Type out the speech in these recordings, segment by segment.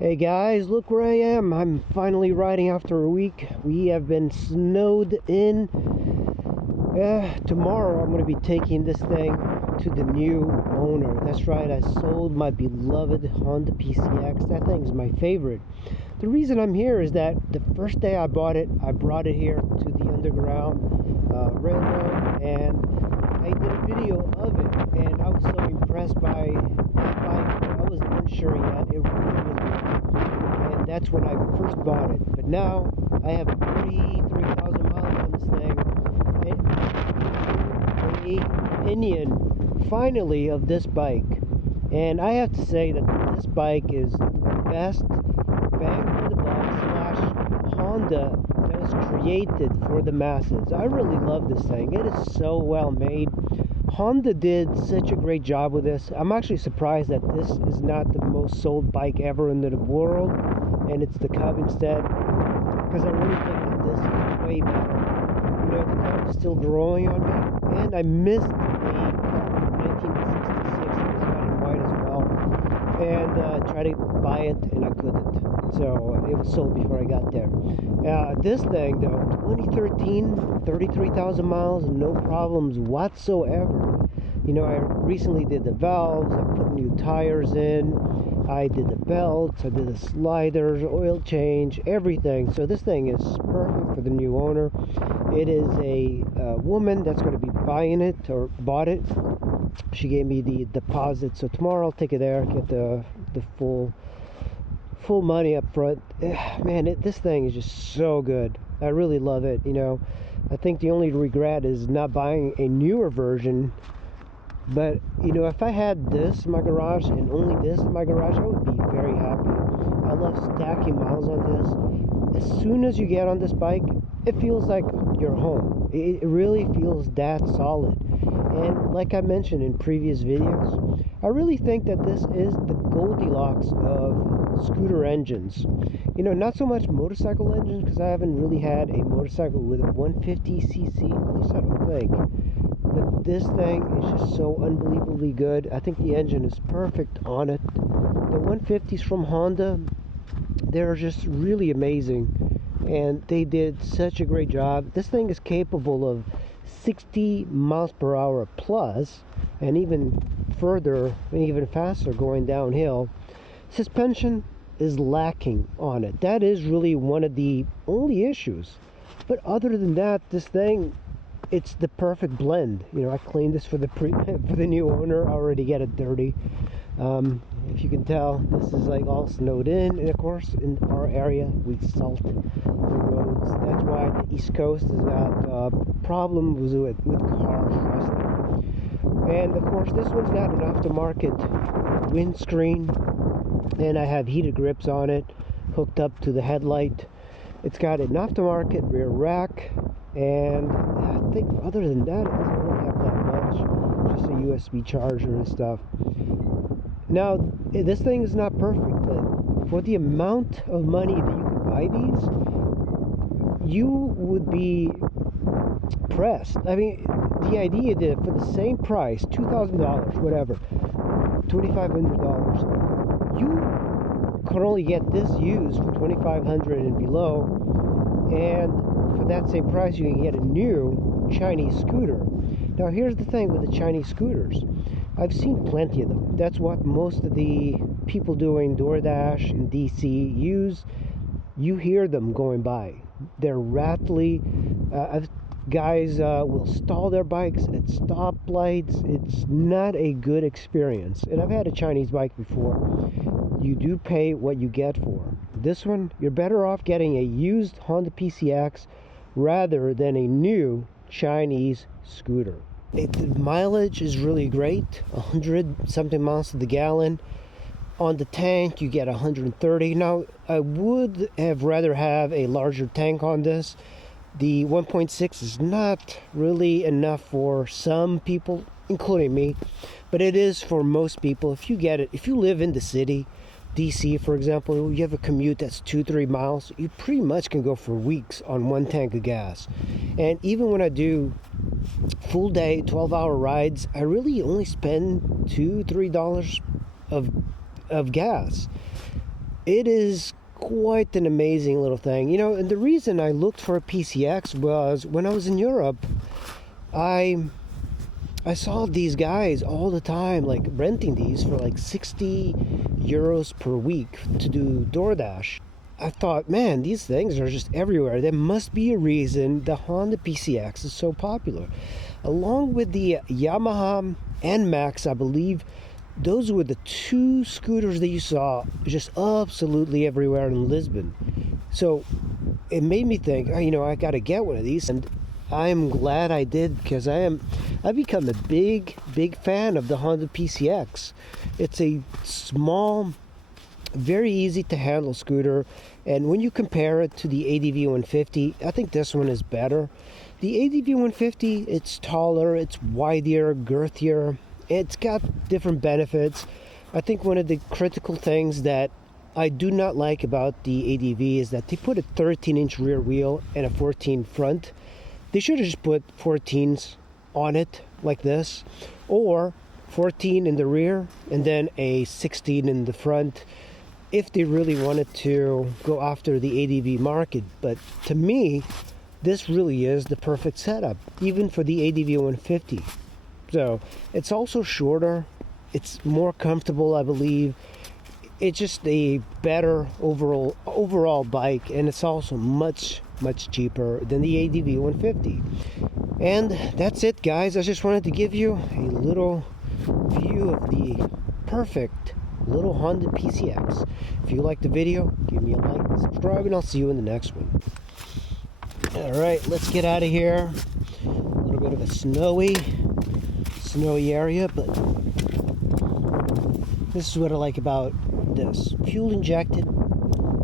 Hey guys, look where I am. I'm finally riding after a week. We have been snowed in. Tomorrow I'm going to be taking this thing to the new owner. That's right, I sold my beloved Honda PCX. That thing's my favorite. The reason I'm here is that the first day I bought it, I brought it here to the underground railroad, and I did a video of it, and I was so impressed by that bike. I wasn't unsure yet. It really was good. And that's when I first bought it. But now I have 33,000 miles on this thing. And an opinion finally of this bike. And I have to say that this bike is the best bang for the buck slash Honda that was created for the masses. I really love this thing. It is so well made. Honda did such a great job with this. I'm actually surprised that this is not the most sold bike ever in the world, and it's the Cub instead, because I really think that this is way better. You know, the Cub is still growing on me, and I missed a Cub from 1966 that was red and white as well, and tried to buy it, and I couldn't. So it was sold before I got there. This thing though, 2013, 33,000 miles, no problems whatsoever. You know, I recently did the valves, I put new tires in, I did the belts, I did the sliders, oil change, everything. So this thing is perfect for the new owner. It is a woman that's going to be buying it, or bought it. She gave me the deposit, so tomorrow I'll take it there, get the full money up front. Man, this thing is just so good. I really love it. You know, I think the only regret is not buying a newer version. But you know, if I had this in my garage and only this in my garage, I would be very happy. I love stacking miles on this. As soon as you get on this bike, it feels like you're home. It really feels that solid. And like I mentioned in previous videos, I really think that this is the Goldilocks of scooter engines. You know, not so much motorcycle engines, because I haven't really had a motorcycle with a 150cc, at least I don't think. But this thing is just so unbelievably good. I think the engine is perfect on it. The 150s from Honda, they're just really amazing, and they did such a great job. This thing is capable of 60 miles per hour plus, and even further, even faster going downhill. Suspension is lacking on it. That is really one of the only issues. But other than that, this thing, it's the perfect blend. You know, I cleaned this for the for the new owner. I already get it dirty. If you can tell, this is like all snowed in, and of course in our area we salt the roads. That's why the East Coast has got problems with cars rusting. And of course this one's got an aftermarket windscreen, and I have heated grips on it hooked up to the headlight. It's got an aftermarket rear rack, and I think other than that it doesn't really have that much. Just a USB charger and stuff. Now, this thing is not perfect, but for the amount of money that you can buy these, you would be pressed. I mean, the idea that for the same price, $2,000, whatever, $2,500, you can only get this used for $2,500 and below, and for that same price, you can get a new Chinese scooter. Now, here's the thing with the Chinese scooters. I've seen plenty of them. That's what most of the people doing DoorDash in DC use. You hear them going by. They're rattly. Guys will stall their bikes at stoplights. It's not a good experience. And I've had a Chinese bike before. You do pay what you get for. This one, you're better off getting a used Honda PCX rather than a new Chinese scooter. The mileage is really great, 100 something miles to the gallon. On the tank you get 130. Now I would have rather have a larger tank on this. The 1.6 is not really enough for some people, including me, but it is for most people. If you get it, if you live in the city, DC for example, you have a commute that's 2-3 miles, you pretty much can go for weeks on one tank of gas. And even when I do full day 12-hour rides, I really only spend $2-3 of gas. It is quite an amazing little thing. You know, and the reason I looked for a PCX was when I was in Europe, I saw these guys all the time, like renting these for like 60 euros per week to do DoorDash. I thought, man, these things are just everywhere. There must be a reason the Honda PCX is so popular. Along with the Yamaha NMAX, I believe, those were the two scooters that you saw just absolutely everywhere in Lisbon. So it made me think, oh, you know, I got to get one of these, and I'm glad I did, because I've become a big fan of the Honda PCX. It's a small, very easy to handle scooter, and when you compare it to the ADV 150, I think this one is better. The ADV 150, it's taller, it's wider, girthier, it's got different benefits. I think one of the critical things that I do not like about the ADV is that they put a 13-inch rear wheel and a 14 front. They should have just put 14s on it like this, or 14 in the rear and then a 16 in the front, if they really wanted to go after the ADV market. But to me, this really is the perfect setup, even for the ADV 150. So it's also shorter, it's more comfortable, I believe. It's just a better overall bike, and it's also much cheaper than the ADV 150. And that's it, guys. I just wanted to give you a little view of the perfect little Honda PCX. If you liked the video, give me a like and subscribe, and I'll see you in the next one. Alright, let's get out of here. A little bit of a snowy area, but this is what I like about this. Fuel injected,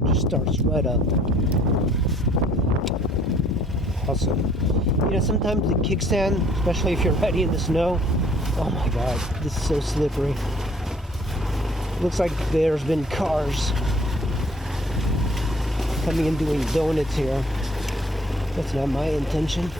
just starts right up. Awesome. You know, sometimes the kickstand, especially if you're riding in the snow, oh my god, this is so slippery. Looks like there's been cars coming and doing donuts here. That's not my intention.